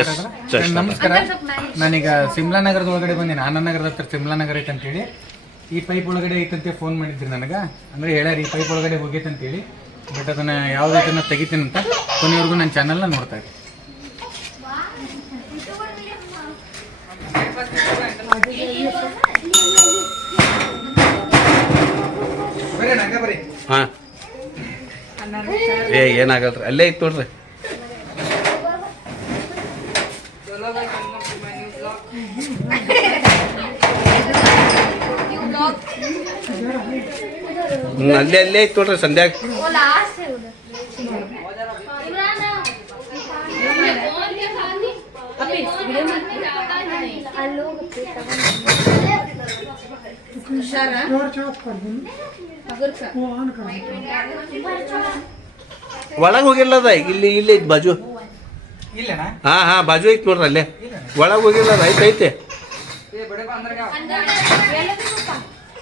S ನಮಸ್ಕಾರ. ನಾನೀಗ ಸಿಮ್ಲಾ ನಗರದ ಒಳಗಡೆ ಬಂದೀನಿ ಆನಂದ ನಗರದ ಹತ್ರ ಸಿಮ್ಲಾ ನಗರ ಐತೆ ಅಂತೇಳಿ ಈ ಪೈಪ್ ಒಳಗಡೆ ಐತಂತ ಫೋನ್ ಮಾಡಿದ್ರಿ ನನಗೆ. ಅಂದ್ರೆ ಹೇಳ್ಯಾರ ಈ ಪೈಪ್ ಒಳಗಡೆ ಹೋಗೈತೆ ಅಂತೇಳಿ ಬಟ್ ಅದನ್ನ ಯಾವ ರೀತಿ ತೆಗಿತೀನಿ ಅಂತ ಕೊನೆವರೆಗೂ ನನ್ನ ಚಾನಲ್ನ ನೋಡ್ತಾ ಇದ್ದೆ. ಹಾಂ. ಏ ಏನಾಗಲ್ರಿ? ಅಲ್ಲೇ ಇತ್ತು ನೋಡ್ರಿ. ಅಲ್ಲೇ ಅಲ್ಲೇ ಐತಿ ನೋಡ್ರಿ ಸಂಧ್ಯಾ. ಒಳಗೆ ಹೋಗಿಲ್ಲ ಅದ ಇಲ್ಲಿ ಇಲ್ಲಿ ಐತ್ ಬಾಜು. ಹಾ ಹಾ ಹಾಂ ಬಾಜು ಐತ್ ನೋಡ್ರಿ ಅಲ್ಲೇ. ಒಳಗೆ ಹೋಗಿಲ್ಲ ಅದ ಐತೆ ಐತೆ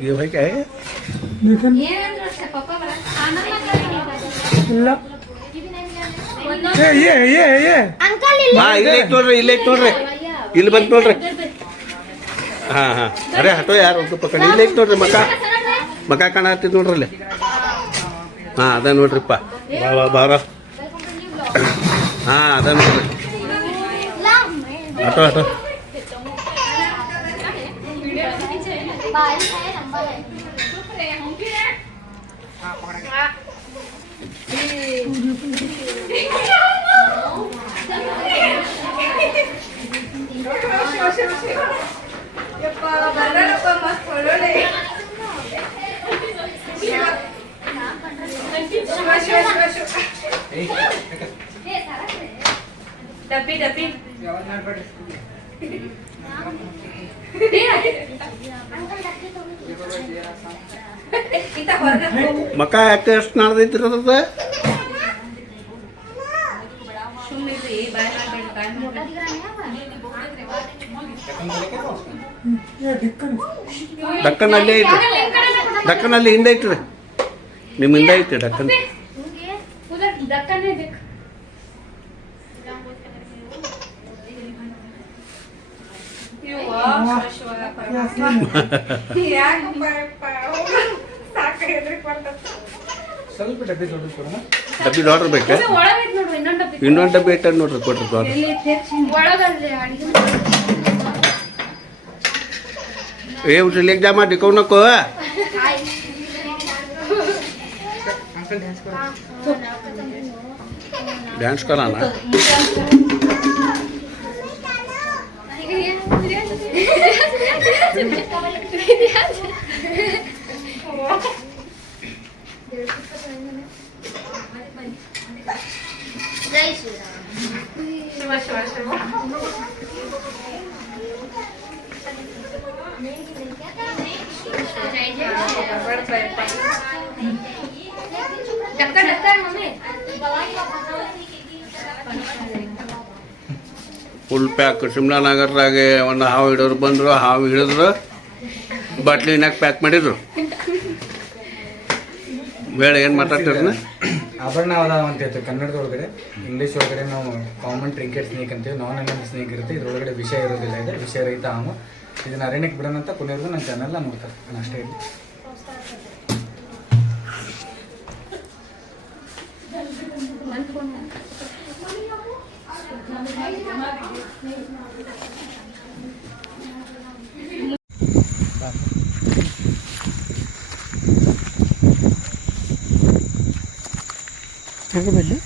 ये भाई क्या है देखो ಇಲ್ಲ ಏ ಏ ಏ ಏ अंकल ಹಾ ಇಲ್ಲೇ ಐತ್ ನೋಡ್ರಿ ಇಲ್ಲೇ ಐತ್ ನೋಡ್ರಿ ಇಲ್ಲಿ ಬಂತ್ ನೋಡ್ರಿ ಹಾ ಹಾ ಅರೆ ಹಟೋ ಯಾರು ಒಂದು ಪಕಡಿ ಇಲ್ಲೇ ಐತ್ ನೋಡ್ರಿ ಮಕ ಮಕ ಕಾಣತ್ತಿದ್ ನೋಡ್ರಿ ಅಲ್ಲಿ ಹಾ ಅದ ನೋಡ್ರಿಪ್ಪ ಬಾ ಬಾ ಬಾರ ಹಾ ಅದ ನೋಡ್ರಿ ಹಟೋ ಹಟೋ बारिश है लंबा है ಡಬ್ಬಿ ಡಬ್ಬಿ ಇಂತ ಹೊರಗೆ ಮಕ ಯಾಕೆ ಎಷ್ಟು ನಾಡ್ದೈತ್ರಿ ಅದ್ರದ ಡಕ್ಕನ್ ಅಲ್ಲೇ ಐತ್ರಿ ಡಕ್ಕನ್ ಅಲ್ಲಿ ಹಿಂದೆ ಐತ್ರಿ ನಿಮ್ಮ ಹಿಂದೆ ಐತಿ ಡಕ್ಕನ್. ಡಬ್ಬಿ ದೊಡ್ಡ ಬೇಕಾ? ಇನ್ನೊಂದು ಡಬ್ಬಿ ಐಟನ್ ನೋಡ್ರಿ ಕೊಡ್ರಿ ದೊಡ್ಡ ಏ ಉಟ್ರಿ ಲೆಗ್ ಜಾಮ ಡಿಕೌನಕ್ಕೋ ಡ್ಯಾನ್ಸ್ ಕಲಾನ ಶಿವ जय जय ढक्कन ढक्कन मम्मी Full pack. Shimla ನಗರದಾಗೆ ಒಂದು ಹಾವು ಹಿಡಿದ್ರು ಬಂದರು, ಹಾವು ಹಿಡಿದ್ರು ಬಾಟ್ಲಿನಾಗ ಪ್ಯಾಕ್ ಮಾಡಿದ್ರು. ಬೇಡ ಏನು ಮಾತಾಡ್ತೀರನ್ನ ಆಭರಣ ಅಂತ ಹೇಳ್ತೀವಿ ಕನ್ನಡದೊಳಗಡೆ ಇಂಗ್ಲೀಷ್ ಒಳಗಡೆ ನಾವು ಕಾಮನ್ ಟ್ರಿಂಕೆಟ್ ಸ್ನೇಕ್ ಅಂತೀವಿ. ನಾನ್ ಅನಿಮಲ್ ಸ್ನೇಕ್ ಇರುತ್ತೆ. ಇದ್ರೊಳಗಡೆ ವಿಷಯ ಇರೋದಿಲ್ಲ ಇದೆ ವಿಷಯ ರಹಿತ ಹಾವು. ಇದನ್ನ ಅರಣ್ಯಕ್ಕೆ ಬಿಡೋಣ ಅಂತ ಕೊನೆಯವ್ರಿಗೂ ನನ್ನ ಚಾನಲ್ನ ನೋಡ್ತಾರೆ. ನಾನು ಅಷ್ಟೇ 녹음했네?